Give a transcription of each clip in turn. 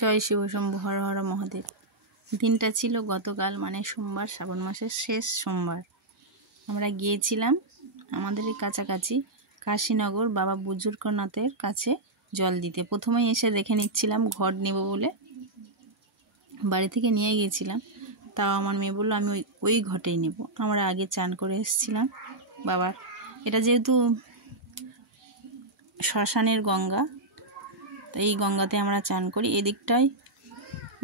জয় শিব শম্ভু, হর হর মহাদেব। দিনটা ছিল গতকাল, মানে সোমবার, শ্রাবণ মাসের শেষ সোমবার। আমরা গিয়েছিলাম আমাদের কাছাকাছি কাশীনগর বাবা বুজুর্গনাথের কাছে জল দিতে। প্রথমেই এসে দেখে নিচ্ছিলাম ঘট নেব বলে, বাড়ি থেকে নিয়ে গিয়েছিলাম। তাও আমার মেয়ে বললো আমি ওই ঘটেই নেব। আমরা আগে চান করে এসেছিলাম বাবার। এটা যেহেতু শ্মশানের গঙ্গা, তো এই গঙ্গাতে আমরা চান করি। এদিকটায়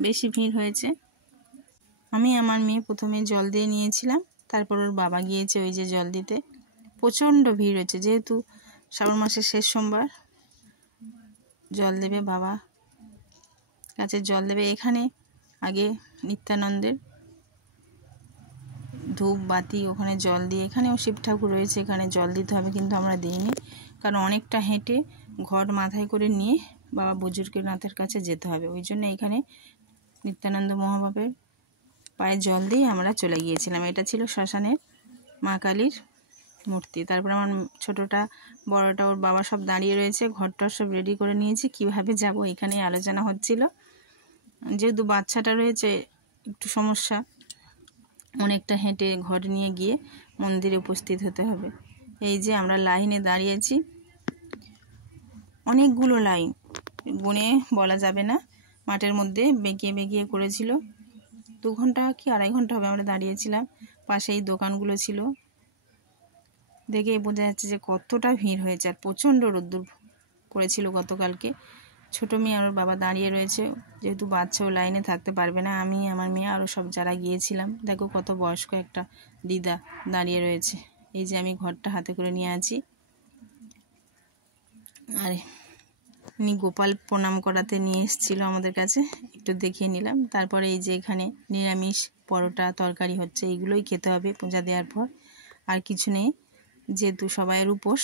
বেশি ভিড় হয়েছে। আমি আমার মেয়ে প্রথমে জল দিয়ে নিয়েছিলাম, তারপর ওর বাবা গিয়েছে ওই যে জল দিতে। প্রচণ্ড ভিড় হয়েছে, যেহেতু শ্রাবণ মাসের শেষ সোমবার। জল দেবে বাবা কাছে, জল দেবে। এখানে আগে নিত্যানন্দের ধূপ বাতি, ওখানে জল দিয়ে, এখানেও শিব ঠাকুর রয়েছে, এখানে জল দিতে হবে, কিন্তু আমরা দিইনি। কারণ অনেকটা হেঁটে ঘট মাথায় করে নিয়ে বাবা বুজুর্গনাথের কাছে যেতে হবে। ওই জন্য এখানে নিত্যানন্দ মহাবাবের পায়ে জল দিয়ে আমরা চলে গিয়েছিলাম। এটা ছিল শ্মশানের মা কালীর মূর্তি। তারপর আমার ছোটোটা বড়টা ওর বাবা সব দাঁড়িয়ে রয়েছে, ঘরটা সব রেডি করে নিয়েছি। কিভাবে যাব এখানে আলোচনা হচ্ছিল। যেহেতু বাচ্চাটা রয়েছে, একটু সমস্যা, অনেকটা হেঁটে ঘর নিয়ে গিয়ে মন্দিরে উপস্থিত হতে হবে। এই যে আমরা লাইনে দাঁড়িয়েছি, অনেকগুলো লাইন, গুনে বলা যাবে না। মাঠের মধ্যে বেঁকিয়ে বেঁকিয়ে করেছিল। 2 ঘন্টা কি 2.5 ঘন্টা হবে আমরা দাঁড়িয়েছিলাম। পাশেই দোকানগুলো ছিল, দেখেই বোঝা যাচ্ছে যে কতটা ভিড় হয়েছে। আর প্রচণ্ড রোদ্দুর পড়েছিল গতকালকে। ছোটো মেয়ে আর ওর বাবা দাঁড়িয়ে রয়েছে, যেহেতু বাচ্চাও লাইনে থাকতে পারবে না। আমি, আমার মেয়ে, আরও সব যারা গিয়েছিলাম। দেখো কত বয়স্ক একটা দিদা দাঁড়িয়ে রয়েছে। এই যে আমি ঘরটা হাতে করে নিয়ে আছি। আর উনি গোপাল প্রণাম করাতে নিয়ে এসেছিলো আমাদের কাছে, একটু দেখিয়ে নিলাম। তারপরে এই যে এখানে নিরামিষ পরোটা তরকারি হচ্ছে, এইগুলোই খেতে হবে পূজা দেওয়ার পর, আর কিছু নেই। যেহেতু সবাইয়ের উপোস,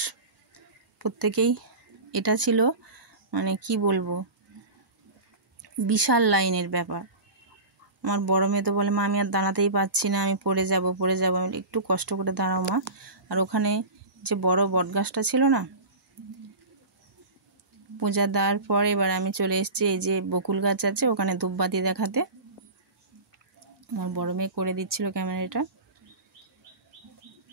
প্রত্যেকেই। এটা ছিল মানে কি বলবো, বিশাল লাইনের ব্যাপার। আমার বড় মেয়ে তো বলে মা আমি আর দাঁড়াতেই পারছি না, আমি পড়ে যাব। আমি একটু কষ্ট করে দাঁড়াও মা। আর ওখানে যে বড় বটগাছটা ছিল না, পূজা দেওয়ার পর এবার আমি চলে এসেছি এই যে বকুল গাছ আছে, ওখানে ধূপবাতি দেখাতে। আমার বড় মেয়ে করে দিচ্ছিল ক্যামেরাটা।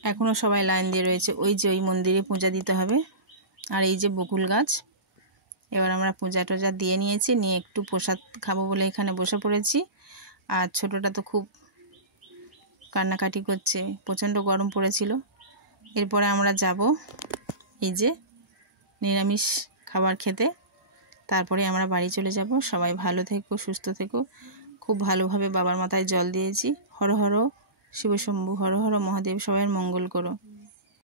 এখনও সবাই লাইন দিয়ে রয়েছে। ওই যে ওই মন্দিরে পূজা দিতে হবে। আর এই যে বকুল গাছ। এবার আমরা পূজা টুজা দিয়ে নিয়েছি, নিয়ে একটু প্রসাদ খাবো বলে এখানে বসে পড়েছি। আর ছোটোটা তো খুব কান্নাকাটি করছে, প্রচণ্ড গরম পড়েছিল। এরপরে আমরা যাব এই যে নিরামিষ খাবার খেতে, তারপরে আমরা বাড়ি চলে যাব। সবাই ভালো থেকো, সুস্থ থেকো। খুব ভালোভাবে বাবার মাথায় জল দিয়েছি। হর হর শিব শম্ভু, হর হর মহাদেব, সবাইয়ের মঙ্গল করো।